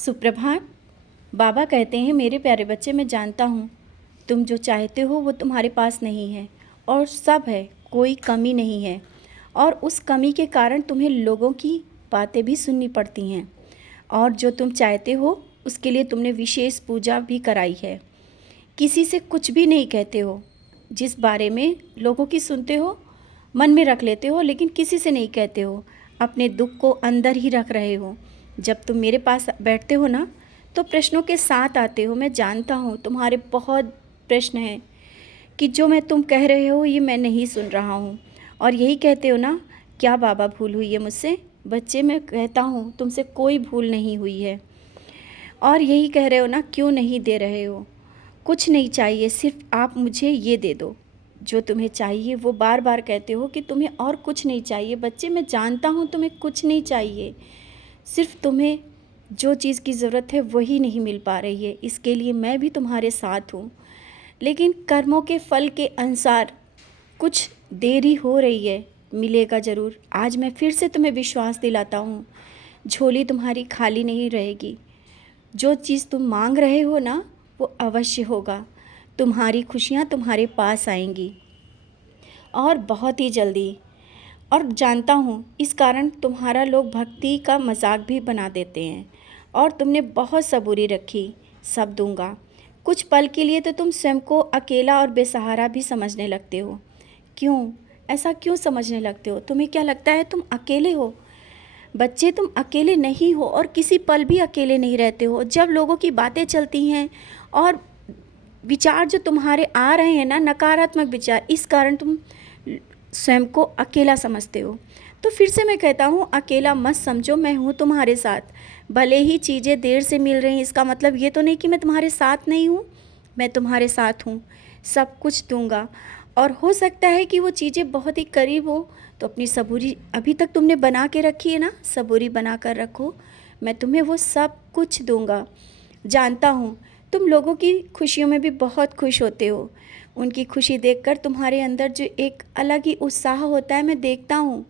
सुप्रभात। बाबा कहते हैं, मेरे प्यारे बच्चे, मैं जानता हूँ तुम जो चाहते हो वो तुम्हारे पास नहीं है और सब है, कोई कमी नहीं है। और उस कमी के कारण तुम्हें लोगों की बातें भी सुननी पड़ती हैं। और जो तुम चाहते हो उसके लिए तुमने विशेष पूजा भी कराई है। किसी से कुछ भी नहीं कहते हो। जिस बारे में लोगों की सुनते हो मन में रख लेते हो, लेकिन किसी से नहीं कहते हो। अपने दुख को अंदर ही रख रहे हो। जब तुम मेरे पास बैठते हो ना, तो प्रश्नों के साथ आते हो। मैं जानता हूँ तुम्हारे बहुत प्रश्न हैं कि जो मैं तुम कह रहे हो ये मैं नहीं सुन रहा हूँ। और यही कहते हो ना, क्या बाबा भूल हुई है मुझसे? बच्चे, मैं कहता हूँ तुमसे कोई भूल नहीं हुई है। और यही कह रहे हो ना, क्यों नहीं दे रहे हो? कुछ नहीं चाहिए, सिर्फ आप मुझे ये दे दो जो तुम्हें चाहिए। वो बार बार कहते हो कि तुम्हें और कुछ नहीं चाहिए। बच्चे, मैं जानता हूँ तुम्हें कुछ नहीं चाहिए, सिर्फ तुम्हें जो चीज़ की ज़रूरत है वही नहीं मिल पा रही है। इसके लिए मैं भी तुम्हारे साथ हूँ, लेकिन कर्मों के फल के अनुसार कुछ देरी हो रही है। मिलेगा ज़रूर। आज मैं फिर से तुम्हें विश्वास दिलाता हूँ, झोली तुम्हारी खाली नहीं रहेगी। जो चीज़ तुम मांग रहे हो ना, वो अवश्य होगा। तुम्हारी खुशियाँ तुम्हारे पास आएंगी और बहुत ही जल्दी। और जानता हूँ इस कारण तुम्हारा लोग भक्ति का मजाक भी बना देते हैं। और तुमने बहुत सबूरी रखी, सब दूंगा। कुछ पल के लिए तो तुम स्वयं को अकेला और बेसहारा भी समझने लगते हो। क्यों? ऐसा क्यों समझने लगते हो? तुम्हें क्या लगता है तुम अकेले हो? बच्चे, तुम अकेले नहीं हो और किसी पल भी अकेले नहीं रहते हो। जब लोगों की बातें चलती हैं और विचार जो तुम्हारे आ रहे हैं ना, नकारात्मक विचार, इस कारण तुम स्वयं को अकेला समझते हो। तो फिर से मैं कहता हूँ, अकेला मत समझो, मैं हूँ तुम्हारे साथ। भले ही चीज़ें देर से मिल रही हैं, इसका मतलब ये तो नहीं कि मैं तुम्हारे साथ नहीं हूँ। मैं तुम्हारे साथ हूँ, सब कुछ दूंगा। और हो सकता है कि वो चीज़ें बहुत ही करीब हो, तो अपनी सबूरी अभी तक तुमने बना के रखी है ना, सबूरी बना कर रखो। मैं तुम्हें वो सब कुछ दूंगा। जानता हूँ तुम लोगों की खुशियों में भी बहुत खुश होते हो। उनकी खुशी देखकर तुम्हारे अंदर जो एक अलग ही उत्साह होता है, मैं देखता हूँ।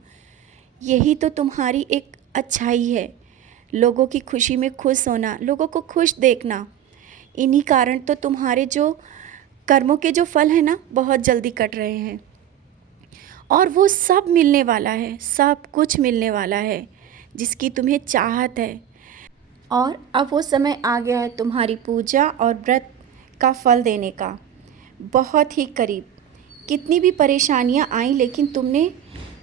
यही तो तुम्हारी एक अच्छाई है, लोगों की खुशी में खुश होना, लोगों को खुश देखना। इन्हीं कारण तो तुम्हारे जो कर्मों के जो फल हैं ना, बहुत जल्दी कट रहे हैं। और वो सब मिलने वाला है, सब कुछ मिलने वाला है जिसकी तुम्हें चाहत है। और अब वो समय आ गया है तुम्हारी पूजा और व्रत का फल देने का, बहुत ही करीब। कितनी भी परेशानियां आई, लेकिन तुमने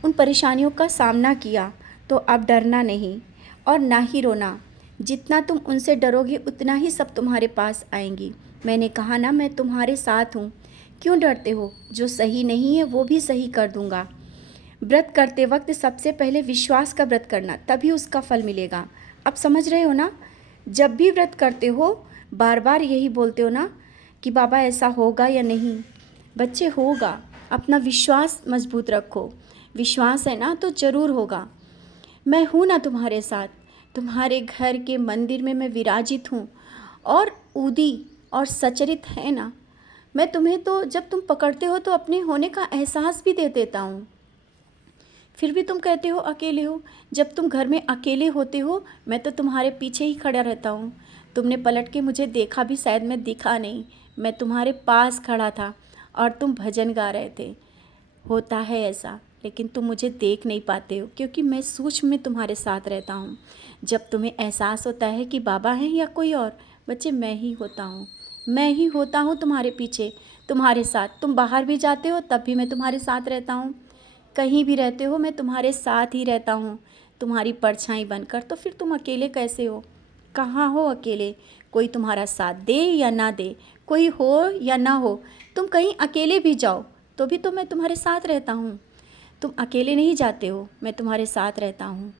उन परेशानियों का सामना किया, तो अब डरना नहीं और ना ही रोना। जितना तुम उनसे डरोगे उतना ही सब तुम्हारे पास आएंगी। मैंने कहा ना, मैं तुम्हारे साथ हूँ। क्यों डरते हो? जो सही नहीं है वो भी सही कर दूँगा। व्रत करते वक्त सबसे पहले विश्वास का व्रत करना, तभी उसका फल मिलेगा। अब समझ रहे हो ना? जब भी व्रत करते हो बार बार यही बोलते हो ना कि बाबा ऐसा होगा या नहीं। बच्चे, होगा। अपना विश्वास मजबूत रखो। विश्वास है ना, तो ज़रूर होगा। मैं हूँ ना तुम्हारे साथ। तुम्हारे घर के मंदिर में मैं विराजित हूँ और ऊदी और सचरित है ना। मैं तुम्हें तो जब तुम पकड़ते हो तो अपने होने का एहसास भी दे देता हूँ। फिर भी तुम कहते हो अकेले हो। जब तुम घर में अकेले होते हो, मैं तो तुम्हारे पीछे ही खड़ा रहता हूँ। तुमने पलट के मुझे देखा भी शायद, मैं दिखा नहीं। मैं तुम्हारे पास खड़ा था और तुम भजन गा रहे थे। होता है ऐसा, लेकिन तुम मुझे देख नहीं पाते हो क्योंकि मैं सूक्ष्म में तुम्हारे साथ रहता हूँ। जब तुम्हें एहसास होता है कि बाबा हैं या कोई और, बच्चे, मैं ही होता हूँ। मैं ही होता हूँ तुम्हारे पीछे, तुम्हारे साथ। तुम बाहर भी जाते हो तब भी मैं तुम्हारे साथ रहता हूँ। कहीं भी रहते हो मैं तुम्हारे साथ ही रहता हूँ, तुम्हारी परछाई बनकर। तो फिर तुम अकेले कैसे हो? कहाँ हो अकेले? कोई तुम्हारा साथ दे या ना दे, कोई हो या ना हो, तुम कहीं अकेले भी जाओ तो भी तो मैं तुम्हारे साथ रहता हूँ। तुम अकेले नहीं जाते हो, मैं तुम्हारे साथ रहता हूँ।